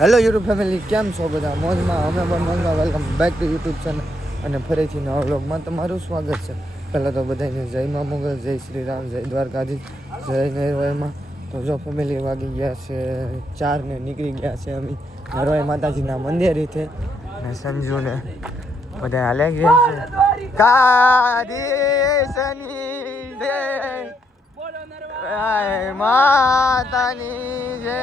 Hello YouTube family, કેમ છો બધા? મોજમાં? અમે પણ મોજમાં. Welcome back to YouTube channel અને ફરીથી નવા વ્લોગમાં તમારું સ્વાગત છે. પહેલાં તો બધાને જય મા મોગલ, જય શ્રી રામ, જય દ્વારકાધીશ, જય નરવાઈમાં. તો જો ફેમિલી વાગી ગયા છે 4 ને નીકળી ગયા છે અમે નરવાઈ માતાજીના મંદિરેથી અને સંજુને બધા હાલ્યા ગયા છે. કાધીશની જય, માતાની જય,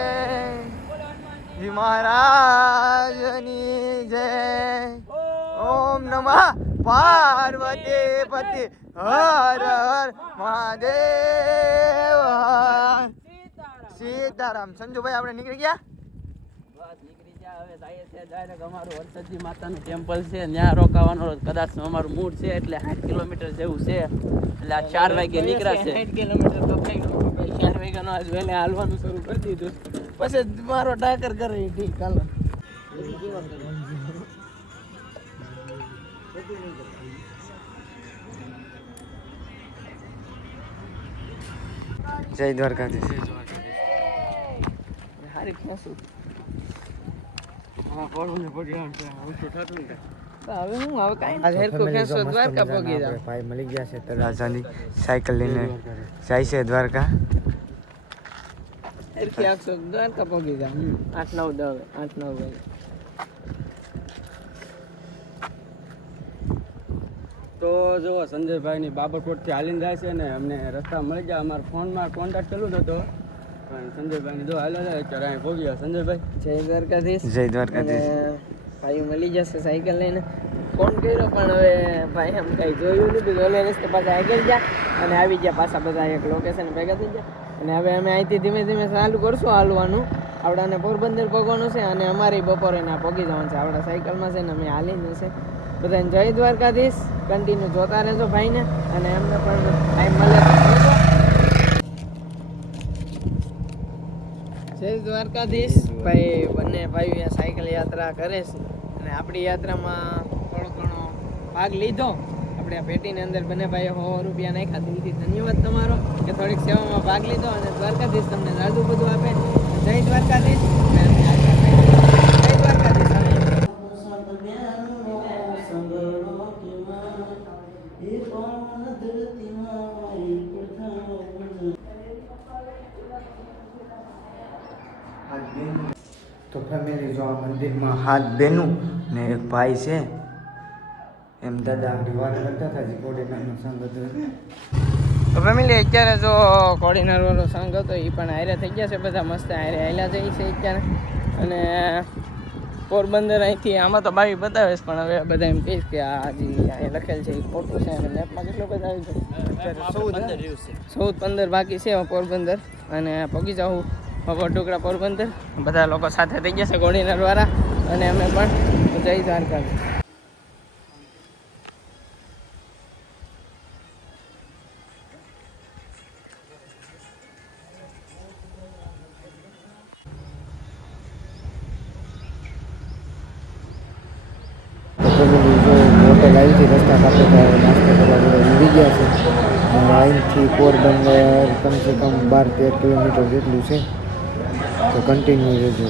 જી મહારાજની જય. ઓમ નમઃ પાર્વતી પતિ હર હર મહાદેવ હર સીતારામ. સંજુભાઈ આપણે નીકળી ગયા. હવે જાય છે ડાયરેક્ટ અમારું વરસદજી માતાનું ટેમ્પલ છે, ત્યાં રોકાવાનો કદાચ અમારું મૂડ છે, એટલે 60 કિલોમીટર જેવું છે. એટલે આ 4 વાગે નીકળાશે. 60 કિલોમીટર તો કઈ 4 વાગ્યાનો આજ વહેલે હાલવાનું શરૂ કરી દીધું, પછી મારો ટાકર કરે ઠીક. ચાલો જય દ્વારકાધીશ. હારી ખેંચું હવે હું હવે કાંઈ દ્વારકા પગી જાવ. ભાઈ મળી ગયા છે તળાજાની સાયકલ લઈને જાય છે દ્વારકા. દ્વારકા પગી જાવ 8-9 વાગે. તો જો સંજયભાઈની બાબરકોટથી હાલીને જાય છે ને અમને રસ્તા મળી ગયા. અમારા ફોનમાં કોન્ટેક્ટ કર્યો હતો પણ સંજયભાઈને જો હાલે જાય અત્યારે અહીં પહોંચ્યા. સંજયભાઈ જય દ્વારકાધીશ. જય દ્વારકાધીશ. ભાઈ મળી જશે સાયકલ લઈને. ફોન કર્યો પણ હવે ભાઈ એમ કંઈ જોયું નથી. ઓલે રસ્તે પાછા આગળ ગયા અને આવી ગયા પાછા બધા એક લોકેશન ભેગા થઈ ગયા. અને હવે અમે અહીંથી ધીમે ધીમે ચાલુ કરશું હાલવાનું. આવડાને પોરબંદર પગવાનું છે અને અમારી બપોરે ના પગી જવાનું છે. આવડા સાયકલમાં છે ને અમે હાલીને છે. બધાને જય દ્વારકાધીશ. કન્ટિન્યુ જોતા રહેજો ભાઈને અને એમને પણ ટાઈમ મળે તો જય દ્વારકાધીશ. ભાઈ બંને ભાઈઓ સાયકલ યાત્રા કરે છે અને આપણી યાત્રામાં થોડો ઘણો ભાગ લીધો. આપણે આ પેટીની અંદર બંને ભાઈઓ 100 રૂપિયા નાખ્યા. દિલથી ધન્યવાદ તમારો કે થોડીક સેવામાં ભાગ લીધો અને દ્વારકાધીશ તમને જાદુ બધું આપે. જય દ્વારકાધીશ. જય દ્વારકાધીશ. તો ફેમિલી જો આ મંદિરમાં હાથ બેનું ને એક ભાઈ છે એમ દાદા આપણી વાત કરતા હતા જે કોડીનારનો સંઘ હતો. તો ફેમિલી અત્યારે જો કોડીનારવાળો સંઘ હતો એ પણ હારે થઈ ગયા છે. બધા મસ્ત હારે હાલ્યા જાય છે અત્યારે. અને પોરબંદર અહીંથી આમાં તો બાવી બતાવીશ પણ હવે બધા એમ કહીશ કે આ જે અહીં લખેલ છે એ ખોટું છે અને મેપમાં કેટલો બધા આવી છે 14-15 બાકી છે પોરબંદર. અને પગી જાઉં ટુકડા પોરબંદર. બધા લોકો સાથે થઈ ગયા છે કોડીનાર વાળા અને અમે પણ જય દ્વારકા. હોટલ અહીંથી રસ્તા કાપે નાસ્તો કરવા બધા ઉડી ગયા છે. અને અહીંથી પોરબંદર કમસે કમ 12-13 કિલોમીટર જેટલું છે. તો કન્ટિન્યુ રહેજો.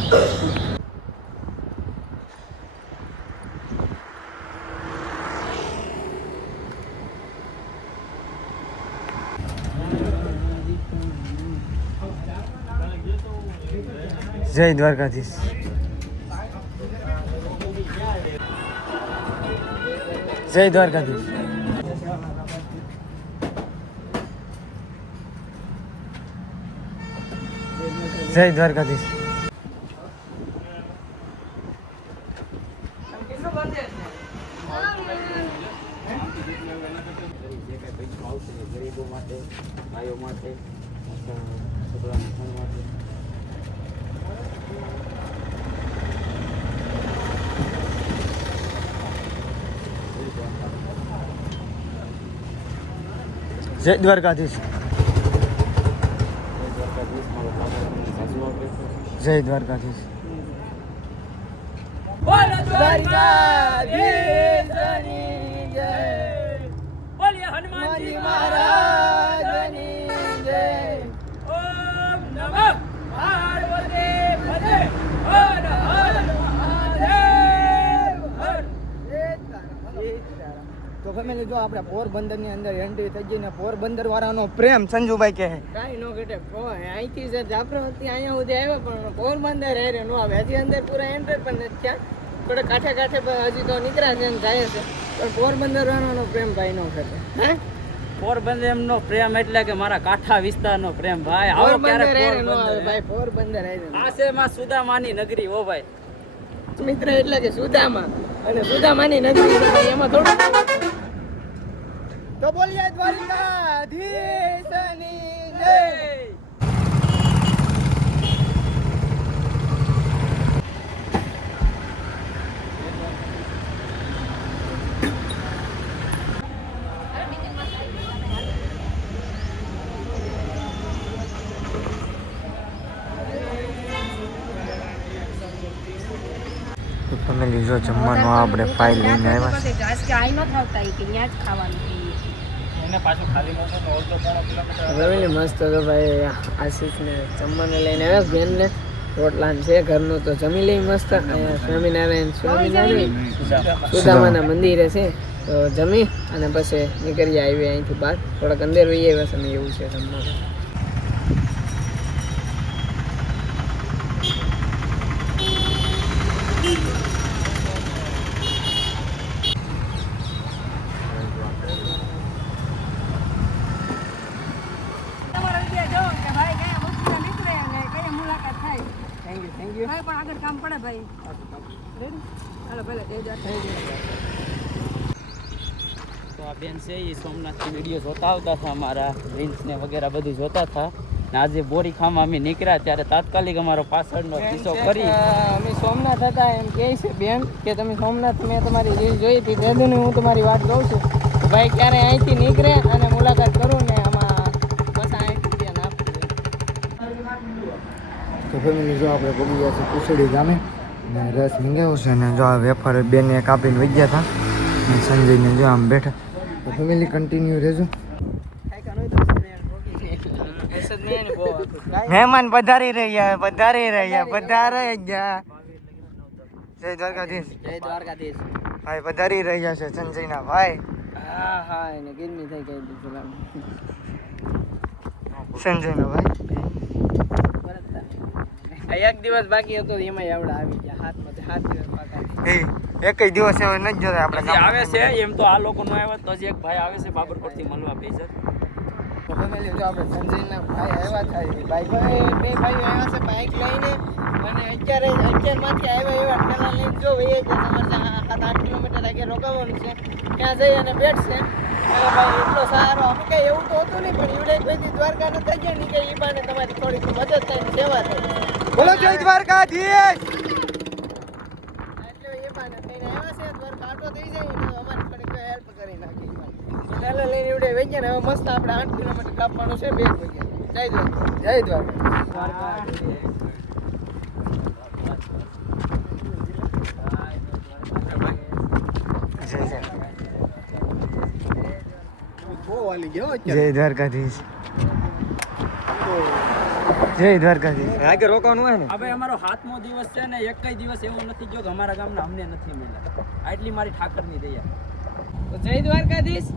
જય દ્વારકાધીશ. જય દ્વારકાધીશ. જય દ્વારકાધીશ. ગરીબો માટે, ભાઈઓ માટે, છોકરા માટે. જય દ્વારકાધીશ. જય દ્વારકાધીશ. બોલીએ હનુમાનજી મહારાજની જય. ઓમ નમઃ પાર્વતી પતે હર હર ફેમિલી જો આપણે પોરબંદર ની અંદર એન્ટ્રી થઈ ગઈ ને પોરબંદર વાળાનો પ્રેમ સંજુભાઈ કહે કાંઈ નો ઘટે અહીંથી જે જાફરાબાદથી અહીંયા સુધી આવ્યા પણ પોરબંદર હેરે નો આવે હજી અંદર પૂરા એન્ટર પણ નથી થયા થોડે કાંઠે કાંઠે હજી તો નીકળ્યા છે ને જાય છે પણ પોરબંદર વાળાનો પ્રેમ ભાઈ નો ઘટે હે પોરબંદર નો પ્રેમ એટલે કે મારા કાંઠા વિસ્તારનો પ્રેમ ભાઈ આવો પોરબંદર ક્યારે હેરે નો આવે ભાઈ પોરબંદર હેરે આ છે માં સુદામાની નગરી હો ભાઈ મિત્ર એટલે કે સુદામા અને સુદામાની નગરી છે ભાઈ એમાં થોડું તો બોલીએ દ્વારકાધીશની જય ફેમિલી જો જમવાનું આપણે ફાઇલ લઈને આવ્યા છે એને પાછું ખાલી મોટો તો ઓલતો 3 કિલોમીટર ફેમિલી મસ્ત હતો ભાઈ આશીષને જમવાને લઈને આવ્યા બેનને રોટલા છે ઘરનું તો જમી લઈ મસ્ત અહીંયા સ્વામિનારાયણ સુદામાના મંદિરે છે તો જમી અને પછી નીકળી આવી અહીંથી બહાર થોડાક અંદર વહી આવ્યા છે એવું છે જમવાનું તો આ બેન છે એ સોમનાથની વિડીયો જોતા આવતા હતા અમારા રીલ્સ ને વગેરે બધું જોતા હતા ને આજે બોરીખામાં અમે નીકળ્યા ત્યારે તાત્કાલિક અમારો પાછળનો પીછો કરી અમે સોમનાથ હતા એમ કહે છે બેન કે તમે સોમનાથ મેં તમારી રીલ જોઈ હતી તેની હું તમારી વાત કહું છું ભાઈ ક્યારે અહીંથી નીકળે અને મુલાકાત કરું ને આમાં બસ અહીંથી ધ્યાન આપવું તો ફેમિલી જો આપણે પગી ગયા છે કુસડી ગામે ને રસ મંગાવ્યો છે ને જો આ વેફર બેને કાપીને વહી ગયા હતા ને સંજયને જો આમ બેઠા તો ફેમિલી કન્ટિન્યુ રહેજો મહેમાન પધારી રહ્યા પધારી ગયા જય દ્વારકાધીશ ભાઈ પધારી રહ્યા છે સંજયના ભાઈ હા હા એને ગરમી થઈ ગઈ દીધું સંજયનો ભાઈ એક દિવસ બાકી હતો એમાં એવડા આવી ગયા હાથ દિવસ બાકી એકય દિવસ એવો નથી જોતા આપણે હજી આવે છે એમ તો આ લોકો નો આવ્યો તો હજી એક ભાઈ આવે છે બાબરકોટ થી મળવા પૈસા તો ફેમિલી જો આપણે સંજયના ભાઈ આવ્યા થાય બે ભાઈઓ આવ્યા છે બાઇક લઈને અને અત્યારે માંથી આવ્યા એવા પેલા લઈને જો એ જ તમારે 7-8 કિલોમીટર આગળ રોકાવાનું છે ત્યાં જઈ અને બેઠશે અને ભાઈ એટલો સારો અમે કઈ એવું તો હતું નહીં પણ એવડે કોઈ દ્વારકા ન થઈ ગયા ને કે એ બાને તમારી થોડીક મદદ થાય ને સેવા થાય બોલો જય દ્વારકાધીશ એટલે એ બાને થઈને આવ્યા છે દ્વારકા આટો થઈ જાય ને અમારી થોડીક હેલ્પ કરી નાખી ચાલો લઈને એવડે વહી ગયા ને હવે મસ્ત આપણે 8 કિલોમીટર કાપવાનું છે 2 વાગ્યા જય દ્વારકા જય દ્વારકાધીશ જય દ્વારકાધીશ આગળ રોકવાનું હોય ને હવે અમારો 7મો દિવસ છે ને એક દિવસ એવો નથી ગયો કે અમારા ગામના અમને નથી મળ્યા આટલી મારી ઠાકરની દયા તો જય દ્વારકાધીશ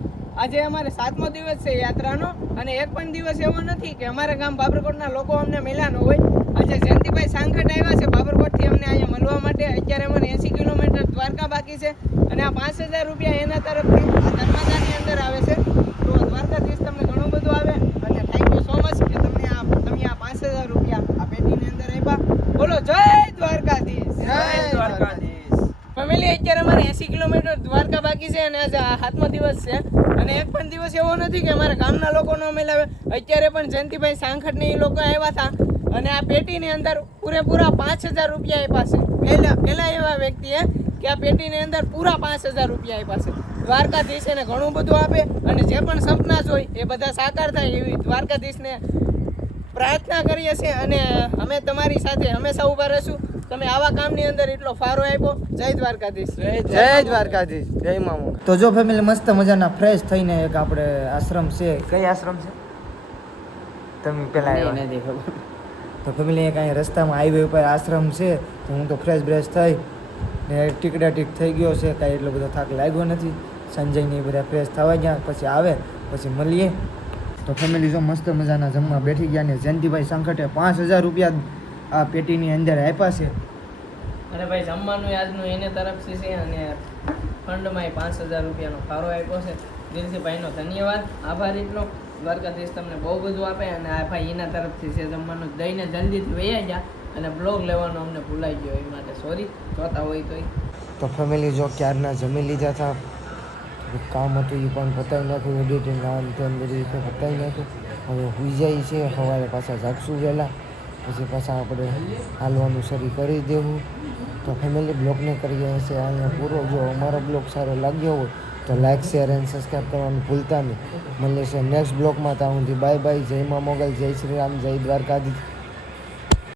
આજે અમારે 7મો દિવસ છે યાત્રાનો અને એક પણ દિવસ એવો નથી કે અમારા ગામ બાબરકોટના લોકો અમને મળ્યા ન હોય આજે જયંતિભાઈ સાંખટ આવ્યા છે બાબરકોટથી અમને અહીંયા મળવા માટે અત્યારે અમને 80 કિલોમીટર દ્વારકા બાકી છે અને આ 5000 રૂપિયા એના તરફથી આ ધર્માદાની અંદર આવે છે તો દ્વારકાધીશ તમને ઘણું બધું આવે અને થેન્ક યુ સો મચ કે તમે આ 5000 રૂપિયા આ પેટીની અંદર આપ્યા બોલો જય દ્વારકાધીશ ફેમિલી અત્યારે અમારે 80 કિલોમીટર દ્વારકા બાકી છે અને આજે 7મો દિવસ છે અને એક પણ દિવસ એવો નથી કે અમારા ગામના લોકો ન મેળવે અત્યારે પણ જયંતિભાઈ સાંખટને એ લોકો આવ્યા હતા અને આ પેટીની અંદર પૂરેપૂરા 5000 રૂપિયા આપ્યા છે પહેલા એવા વ્યક્તિએ કે આ પેટીની અંદર પૂરા 5000 રૂપિયા આપ્યા છે દ્વારકાધીશ એને ઘણું બધું આપે અને જે પણ સપના હોય એ બધા સાકાર થાય એવી દ્વારકાધીશને પ્રાર્થના કરીએ છીએ અને અમે તમારી સાથે હંમેશા ઊભા રહીશું તમે આવા કામની અંદર એટલો ફારો આપ્યો જય દ્વારકાધીશ જય દ્વારકાધીશ જય મામુ તો જો ફેમિલી મસ્ત મજાના ફ્રેશ થઈને એક આપણે આશ્રમ છે કઈ આશ્રમ છે તમે પેલા આવ્યા નથી ખબર તો ફેમિલી એક અહીંયા રસ્તામાં હાઈવે ઉપર આશ્રમ છે તો હું તો ફ્રેશ બ્રેશ થઈ ને ટીકડા ટીક થઈ ગયો છે કાંઈ એટલો બધો થાક લાગ્યો નથી સંજયને એ બધા ફ્રેશ થવા ગયા, પછી આવે પછી મળીએ. તો ફેમિલી જો મસ્ત મજાના જમવા બેઠી ગયા ને જયંતિભાઈ સંકટે 5000 રૂપિયા આ પેટીની અંદર આપ્યા છે. અને ભાઈ જમવાનું આજનું એને તરફથી છે અને ફંડમાં 5000 રૂપિયાનો ફાળો આપ્યો છે. દિલથી ભાઈનો ધન્યવાદ, આભાર એટલો. દ્વારકાધીશ તમને બહુ બધું આપે. અને આ ભાઈ એના તરફથી છે જમવાનું દઈને જલ્દીથી વૈયા ગયા અને બ્લોગ લેવાનો અમને ભૂલાઈ ગયો, એ માટે સોરી. જોતા હોય તોય તો ફેમિલી જો ક્યારના જમી લીધા હતા, કામ હતું એ પણ પતાવી નાખ્યું, એડિટિંગ આમ તેમ બધી રીતે પતાવી નાખ્યું. હવે સુઈ જાય છે, સવારે પાછા જાગશું વહેલા, પછી પાછા આપણે હાલવાનું શરૂ કરી દેવું. તો ફેમિલી બ્લોગને કરીએ છે અહીંયા પૂરો. જો અમારો બ્લોગ સારો લાગ્યો હોય તો લાઇક શેર એન્ડ સબસ્ક્રાઈબ કરવાનું ભૂલતા નહીં. મળીએ છે નેક્સ્ટ બ્લોગમાં. ત્યાં સુધી બાય બાય. જય મા મોગલ, જય શ્રી રામ, જય દ્વારકાધીશ.